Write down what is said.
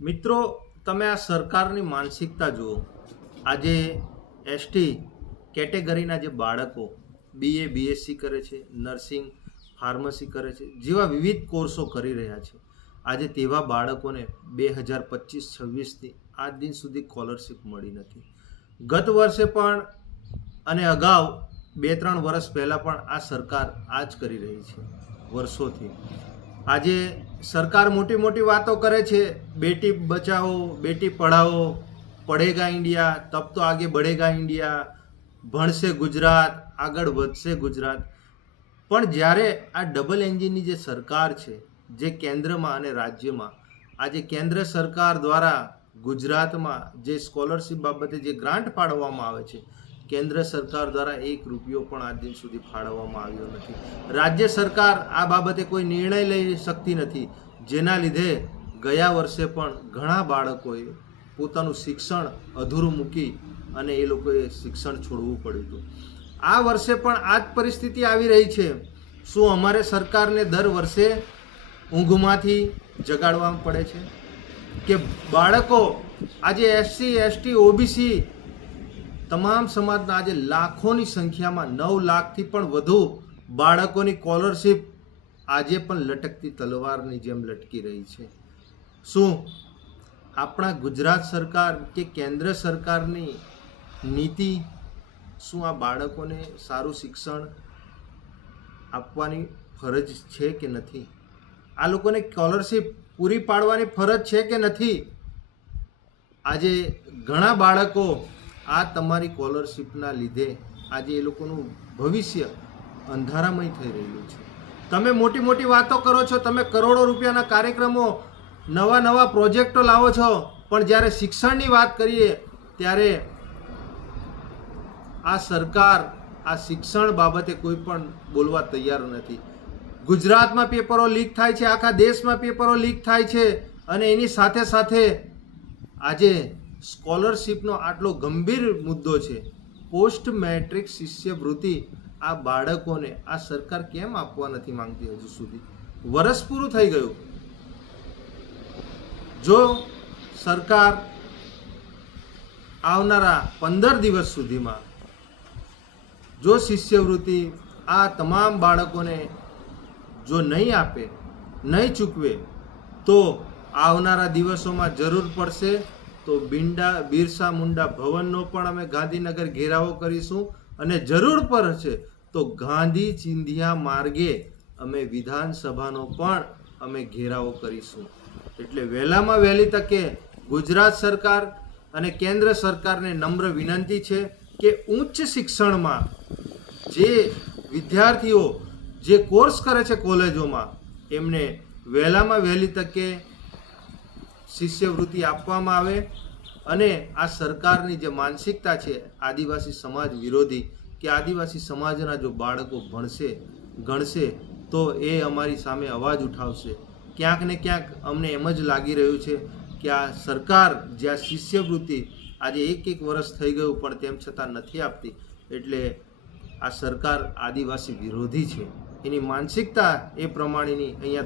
મિત્રો, તમે આ સરકારની માનસિકતા જુઓ. આજે એસટી કેટેગરીના જે બાળકો બીએ બીએસસી કરે છે, નર્સિંગ, ફાર્મસી કરે છે, જેવા વિવિધ કોર્સો કરી રહ્યા છે, આજે તેવા બાળકોને 2025-26થી આજ દિન સુધી સ્કોલરશિપ મળી નથી. ગત વર્ષે પણ અને અગાઉ 2-3 વર્ષ પહેલાં પણ આ સરકાર આ જ કરી રહી છે વર્ષોથી. આજે સરકાર મોટી મોટી વાતો કરે છે, બેટી બચાવો, બેટી પઢાઓ, પઢેગા ઇન્ડિયા, તબ તો આગે બઢેગા ઇન્ડિયા, ભણશે ગુજરાત, આગળ વધશે ગુજરાત. પણ જ્યારે આ ડબલ એન્જિનની જે સરકાર છે, જે કેન્દ્રમાં અને રાજ્યમાં, આજે કેન્દ્ર સરકાર દ્વારા ગુજરાતમાં જે સ્કોલરશિપ બાબતે જે ગ્રાન્ટ ફાળવવામાં આવે છે, કેન્દ્ર સરકાર દ્વારા 1 રૂપિયો પણ આજ દિન સુધી ફાળવવામાં આવ્યો નથી. રાજ્ય સરકાર આ બાબતે કોઈ નિર્ણય લઈ શકતી નથી, જેના લીધે ગયા વર્ષે પણ ઘણા બાળકોએ પોતાનું શિક્ષણ અધૂરું મૂકી અને એ લોકોએ શિક્ષણ છોડવું પડ્યું હતું. આ વર્ષે પણ આ જ પરિસ્થિતિ આવી રહી છે. શું અમારે સરકારને દર વર્ષે ઊંઘમાંથી જગાડવા પડે છે કે બાળકો આજે એસસી એસટી ઓબીસી તમામ સમાજના આજે લાખોની સંખ્યામાં 9 લાખથી પણ વધુ બાળકોની સ્કોલરશિપ આજે પણ લટકતી તલવારની જેમ લટકી રહી છે? શું આપણા ગુજરાત સરકાર કે કેન્દ્ર સરકારની નીતિ શું આ બાળકોને સારું શિક્ષણ આપવાની ફરજ છે કે નથી? આ લોકોને સ્કોલરશિપ પૂરી પાડવાની ફરજ છે કે નથી? આજે ઘણા બાળકો આ તમારી સ્કોલરશિપના લીધે આજે એ લોકોનું ભવિષ્ય અંધારામય થઈ રહ્યું છે. તમે મોટી મોટી વાતો કરો છો, તમે કરોડો રૂપિયાના કાર્યક્રમો, નવા પ્રોજેક્ટો લાવો છો, પણ જ્યારે શિક્ષણની વાત કરીએ ત્યારે આ સરકાર આ શિક્ષણ બાબતે કોઈ પણ બોલવા તૈયાર નથી. ગુજરાતમાં પેપરો લીક થાય છે, આખા દેશમાં પેપરો લીક થાય છે, અને એની સાથે સાથે આજે સ્કોલરશિપનો આટલો ગંભીર મુદ્દો છે, પોસ્ટ મેટ્રિક શિષ્યવૃત્તિ આ બાળકોને આ સરકાર કેમ આપવા નથી માંગતી હજુ સુધી? વર્ષ પૂરું થઈ ગયું. જો સરકાર આવનારા 15 દિવસ સુધીમાં જો શિષ્યવૃત્તિ આ તમામ બાળકોને જો નહીં આપે, નહીં ચૂકવે, તો આવનારા દિવસોમાં જરૂર પડશે તો બિરસા મુંડા ભવનનો પણ અમે ગાંધીનગર ઘેરાવો કરીશું, અને જરૂર પડશે તો ગાંધી ચિંધ્યા માર્ગે અમે વિધાનસભાનો પણ અમે ઘેરાવો કરીશું. એટલે વહેલામાં વહેલી તકે ગુજરાત સરકાર અને કેન્દ્ર સરકારને નમ્ર વિનંતી છે કે ઉચ્ચ શિક્ષણમાં જે વિદ્યાર્થીઓ જે કોર્સ કરે છે કોલેજોમાં, એમને વહેલામાં વહેલી તકે શિષ્યવૃત્તિ આપવામાં આવે. અને આ સરકારની જે માનસિકતા છે આદિવાસી સમાજ વિરોધી, કે આદિવાસી સમાજના જો બાળકો ભણશે ગણશે તો એ અમારી સામે અવાજ ઉઠાવશે. ક્યાંક ને ક્યાંક અમને એમ જ લાગી રહ્યું છે કે આ સરકાર જે આ શિષ્યવૃત્તિ આજે એક વર્ષ થઈ ગયું પણ તેમ છતાં નથી આપતી, એટલે આ સરકાર આદિવાસી વિરોધી છે. એની માનસિકતા એ પ્રમાણેની અહીંયા